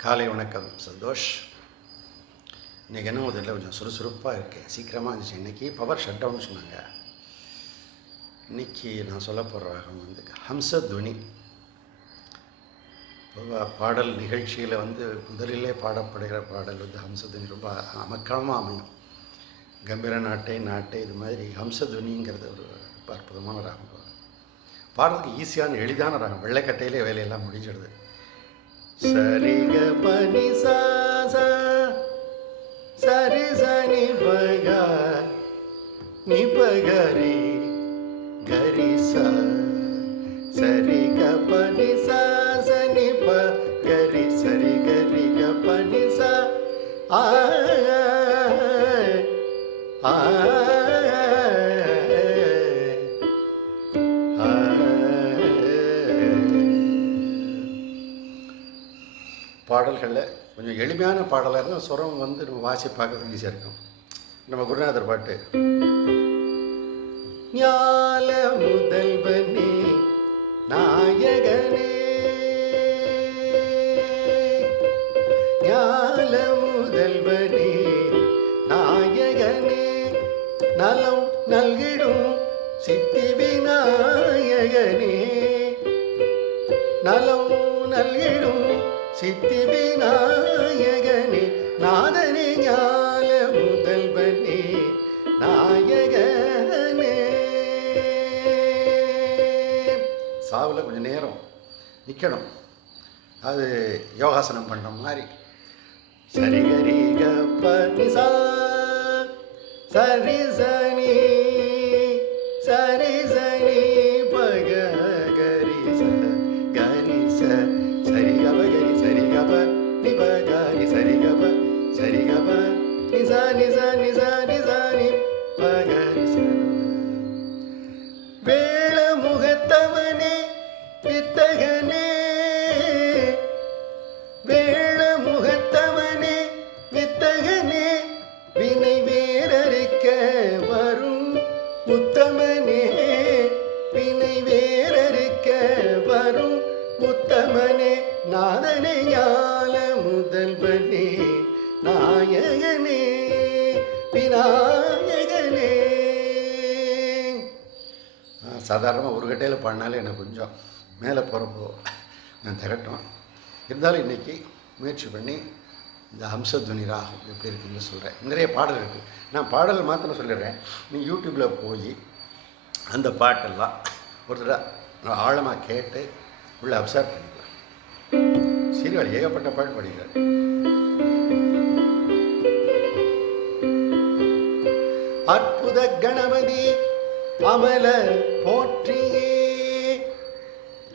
காலை வணக்கம் சந்தோஷ். இன்றைக்கி என்ன முதல்ல கொஞ்சம் சுறுசுறுப்பாக இருக்கேன். சீக்கிரமாக இருந்துச்சு. இன்றைக்கி பவர் ஷட் டவுன் சொன்னாங்க. இன்றைக்கி நான் சொல்ல போகிற ராகம் வந்து ஹம்சத்வனி. பாடல் நிகழ்ச்சியில் வந்து முதலிலே பாடப்படுகிற பாடல் வந்து ஹம்சத்வனி. ரொம்ப அமக்கமாக அமையும். கம்பீர நாட்டை நாட்டை இது மாதிரி ஹம்சத்வனிங்கிறது ஒரு அற்புதமான ராகம். பாடுறதுக்கு ஈஸியான எளிதான ராகம். வெள்ளைக்கட்டையிலே வேலையெல்லாம் முடிஞ்சிடுது. சரிக பனி சா சா, சரி சனி பக நி பகரி கரி சா சரி க பனி சா சனி ப கரி சரி கரி க பனி சா ஆ ஆ பாடல்களில் கொஞ்சம் எளிமையான பாடலாக இருந்தால் சுரம் வந்து நம்ம வாசி பார்க்கறதுக்கு ஈஸியாக இருக்கும். நம்ம குருநாதர் பாட்டு. ஞால முதல்வனே நாயகனே. ஞால முதல்வனே நாயகனே. நலம் நல்கிடும் சித்தி விநாயகனே. நலம் நல்கிடும் சித்தி விநாயகனே நாதனே ஞால முதல்வனே நாயகனே. சாவில் கொஞ்சம் நேரம் நிற்கணும் அது யோகாசனம் பண்ண மாதிரி. சரி கரி கப்ப சரி சனி சரி சனி உத்தமனே வினை வேறறுக்க வரும் உத்தமனே நாதனையால முதல்வனே நாயகனே விநாயகனே. சாதாரணமாக ஒரு கட்டையில் பண்ணாலே எனக்கு கொஞ்சம் மேலே போகிறப்போ நான் திரட்டும் இருந்தாலும் இன்றைக்கி முயற்சி பண்ணி இந்த ஹம்சத்வனி ராகம் எப்படி இருக்குன்னு சொல்கிறேன் நிறைய பாடல் இருக்குது நான் பாடல் மாத்திரம் சொல்லிடுறேன். நீ யூடியூப்பில் போய் அந்த பாட்டெல்லாம் ஒரு தடவை ஆழமாக கேட்டு உள்ள அப்சர்வ் பண்ணிக்கலாம் சீர்காழி ஏகப்பட்ட பாட்டு படிக்கிறார் அற்புத கணபதி அமல போற்றியே.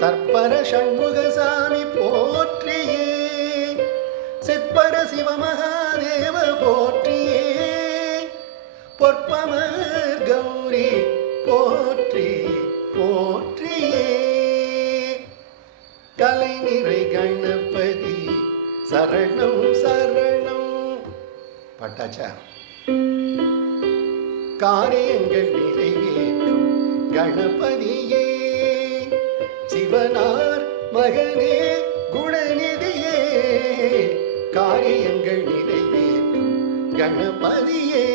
தற்பர சண்முகசாமி போற்றியே. சிற்பர சிவமகாதேவ போற்றியே. பொற்பமர் கௌரி போற்றி போற்றியே. கலைநிறை கணபதி சரணம் சரணம். பட்டாச்சா? காரியங்கள் நிறைவேற்றும் கணபதியே. சிவனார் மகனே காரியங்கள் நிறைவேற்றும் கணபதியே.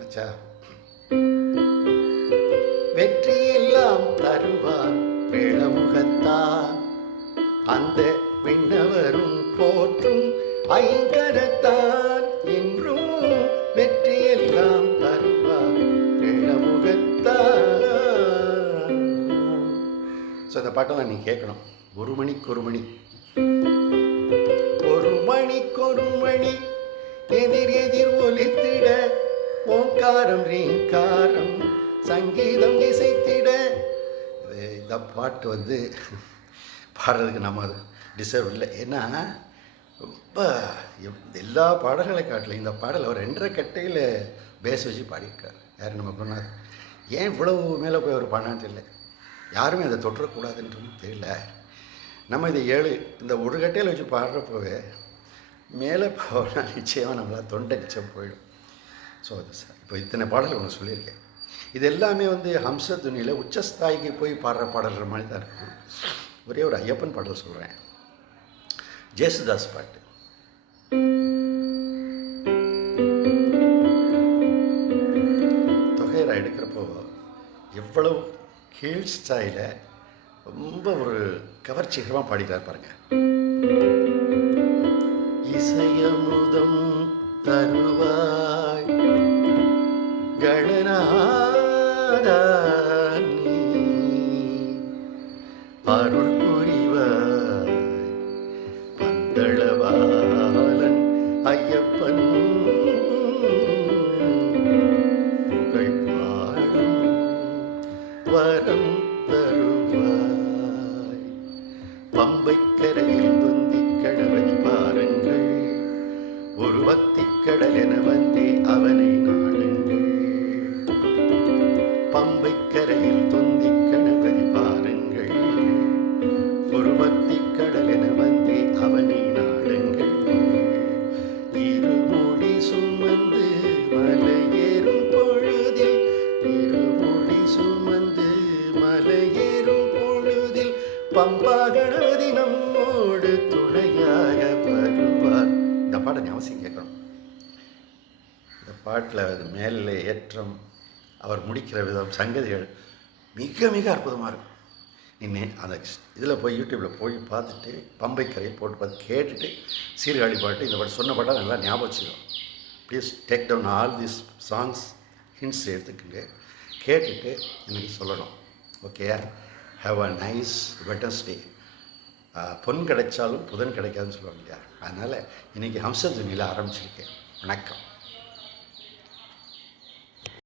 அச்சா. வெற்றியெல்லாம் தருவான் வேளமுகத்தான் அந்த விண்ணவரும் போற்றும் ஐங்கரத்தான் என்றும் வெற்றியெல்லாம் தருவார் வேளமுகத்தான் ஸோ இந்த பாட்டெல்லாம் நீ கேட்கணும். ஒரு மணிக்கு ஒரு மணி. மணிக்கொரு மணி எதிர் எதிர் ஒலித்திட ஓங்காரம் ரீங்காரம் சங்கீதம் இசைத்திட. இது இந்த பாட்டு வந்து பாடுறதுக்கு நம்ம டிசர்வ் இல்லை. ஏன்னா ரொம்ப எல்லா பாடல்களை காட்டல இந்த பாடல் அவர் ரெண்டரை கட்டையில் பேஸ் வச்சு பாடியிருக்கார். யார் நம்ம குருநாத் ஏன் இவ்வளவு மேலே போய் அவர் பாடினான்னு தெரியல. யாருமே அதை தொற்றக்கூடாதுன்றது தெரியல. நம்ம இதை ஏழு இந்த ஒரு கட்டையில் வச்சு பாடுறப்பவே மேலே போனால் நிச்சயமாக நம்மளால் தொண்டை நிச்சயம் போயிடும். ஸோ அது சார். இப்போ இத்தனை பாடல்கள் ஒன்று சொல்லியிருக்கேன். இது எல்லாமே வந்து ஹம்ச துணியில் உச்சஸ்தாய்க்கு போய் பாடுற பாடல்கள் மாதிரி தான் இருக்கும் ஒரே ஒரு ஐயப்பன் பாடல் சொல்கிறேன் ஜேசுதாஸ் பாட்டு. தொகையரா எடுக்கிறப்போ எவ்வளவு கீழ் ஸ்டாயில் ரொம்ப ஒரு கவர்ச்சிகரமாக பாடிக்கிறார் பாருங்கள் கணநாதா அருள் புரிவாய் பந்தளவாளன் ஐயப்பன். புகழ் பாடும் வரம் தருவாய். பம்பைக்கரையில் தொந்திக் கடவதி பாருங்கள். ஒரு பக்திக் கடல் என பம்பா நம்மோடு துணையாக வருவார். இந்த பாட்டை ஞாபகம் கேட்கணும். இந்த பாட்டில் அது மேலே ஏற்றம் அவர் முடிக்கிற விதம் சங்கதிகள் மிக மிக அற்புதமாக இருக்கும். இன்னே அந்த இதில் போய் யூடியூப்பில் போய் பார்த்துட்டு பம்பை கரையை போட்டு பார்த்து கேட்டுட்டு சீர்காழி பாட்டு இந்த பாட்டு சொன்ன பாட்டை நல்லா ஞாபகம் வச்சுக்கணும். Please take down all this songs hints எடுத்துக்கிட்டு கேட்டுட்டு எனக்கு சொல்லணும். Okay have a nice Wednesday பொன் கிடைச்சாலும் புதன் கிடைக்காதுன்னு சொல்லுவாங்க இல்லையா? அதனால் இன்றைக்கி ஹம்சத்வனியில் ஆரம்பிச்சிருக்கேன். வணக்கம்.